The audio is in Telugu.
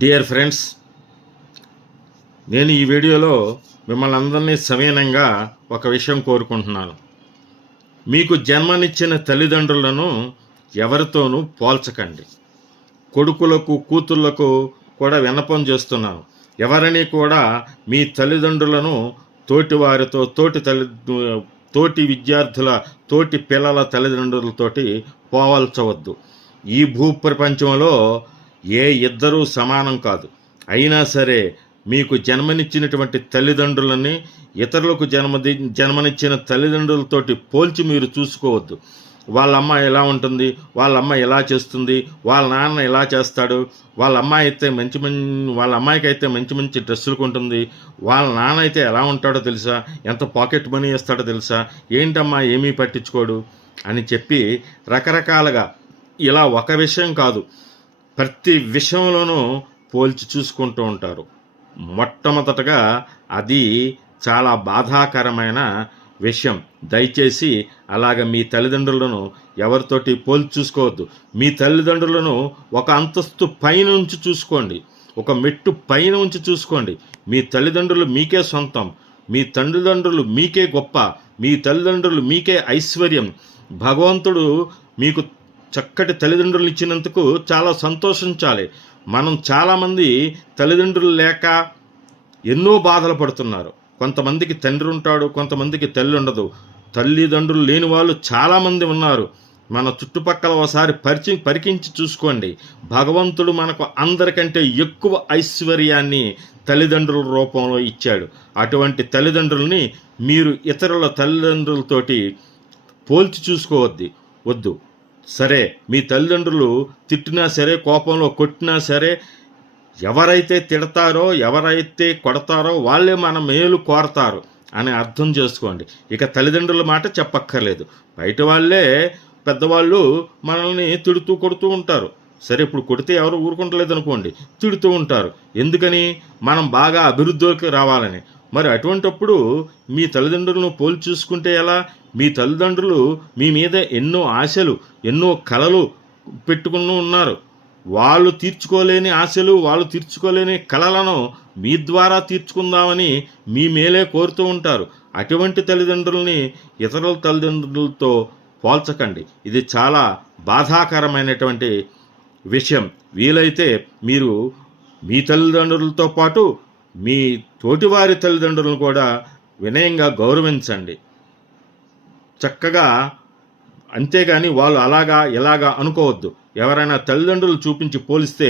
డియర్ ఫ్రెండ్స్, నేను ఈ వీడియోలో మిమ్మల్ని అందరినీ సవినయంగా ఒక విషయం కోరుకుంటున్నాను. మీకు జన్మనిచ్చిన తల్లిదండ్రులను ఎవరితోనూ పోల్చకండి. కొడుకులకు కూతుళ్లకు కూడా విన్నపం చేస్తున్నాను. ఎవరిని కూడా మీ తల్లిదండ్రులను తోటివారితో తోటి విద్యార్థుల తోటి పిల్లల తల్లిదండ్రులతోటి పోల్చవద్దు. ఈ భూప్రపంచంలో ఏ ఇద్దరూ సమానం కాదు. అయినా సరే మీకు జన్మనిచ్చినటువంటి తల్లిదండ్రులని ఇతరులకు జన్మనిచ్చిన తల్లిదండ్రులతోటి పోల్చి మీరు చూసుకోవద్దు. వాళ్ళ అమ్మ ఎలా ఉంటుంది, వాళ్ళ అమ్మ ఎలా చేస్తుంది, వాళ్ళ నాన్న ఎలా చేస్తాడు, వాళ్ళ అమ్మాయికి అయితే మంచి మంచి డ్రెస్సులు కొంటుంది, వాళ్ళ నాన్న అయితే ఎలా ఉంటాడో తెలుసా, ఎంత పాకెట్ మనీ ఇస్తాడో తెలుసా, ఏంటమ్మా ఏమీ పట్టించుకోడు అని చెప్పి రకరకాలుగా ఇలా ఒక విషయం కాదు, ప్రతి విషయంలోనూ పోల్చి చూసుకుంటూ ఉంటారు. మొట్టమొదటగా అది చాలా బాధాకరమైన విషయం. దయచేసి అలాగ మీ తల్లిదండ్రులను ఎవరితోటి పోల్చి చూసుకోవద్దు. మీ తల్లిదండ్రులను ఒక అంతస్తు పైనుంచి చూసుకోండి, ఒక మెట్టు పైన ఉంచి చూసుకోండి. మీ తల్లిదండ్రులు మీకే సొంతం, మీ తల్లిదండ్రులు మీకే గొప్ప, మీ తల్లిదండ్రులు మీకే ఐశ్వర్యం. భగవంతుడు మీకు చక్కటి తల్లిదండ్రులు ఇచ్చినందుకు చాలా సంతోషించాలి. మనం చాలామంది తల్లిదండ్రులు లేక ఎన్నో బాధలు పడుతున్నారు. కొంతమందికి తండ్రి ఉంటాడు, కొంతమందికి తల్లి ఉండదు. తల్లిదండ్రులు లేని వాళ్ళు చాలామంది ఉన్నారు. మన చుట్టుపక్కల ఒకసారి పరికించి చూసుకోండి. భగవంతుడు మనకు అందరికంటే ఎక్కువ ఐశ్వర్యాన్ని తల్లిదండ్రుల రూపంలో ఇచ్చాడు. అటువంటి తల్లిదండ్రుల్ని మీరు ఇతరుల తల్లిదండ్రులతోటి పోల్చి చూసుకోవద్దు. సరే, మీ తల్లిదండ్రులు తిట్టినా సరే, కోపంలో కొట్టినా సరే, ఎవరైతే తిడతారో ఎవరైతే కొడతారో వాళ్ళే మన మేలు కోరతారు అని అర్థం చేసుకోండి. ఇక తల్లిదండ్రుల మాట చెప్పక్కర్లేదు. బయట వాళ్ళే పెద్దవాళ్ళు మనల్ని తిడుతూ కొడుతూ ఉంటారు. సరే, ఇప్పుడు కొడితే ఎవరు ఊరుకుంటలేదు అనుకోండి, తిడుతూ ఉంటారు. ఎందుకని? మనం బాగా అభివృద్ధిలోకి రావాలని. మరి అటువంటప్పుడు మీ తల్లిదండ్రులను పోల్చి చూసుకుంటే ఎలా? మీ తల్లిదండ్రులు మీ మీద ఎన్నో ఆశలు, ఎన్నో కలలు పెట్టుకుని ఉన్నారు. వాళ్ళు తీర్చుకోలేని ఆశలు, వాళ్ళు తీర్చుకోలేని కలలను మీ ద్వారా తీర్చుకుందామని మీ మేలే కోరుతూ ఉంటారు. అటువంటి తల్లిదండ్రుల్ని ఇతరుల తల్లిదండ్రులతో పోల్చకండి. ఇది చాలా బాధాకరమైనటువంటి విషయం. వీలైతే మీరు మీ తల్లిదండ్రులతో పాటు మీ తోటివారి తల్లిదండ్రులను కూడా వినయంగా గౌరవించండి చక్కగా. అంతేగాని వాళ్ళు అలాగా ఇలాగా అనుకోవద్దు. ఎవరైనా తల్లిదండ్రులు చూపించి పోలిస్తే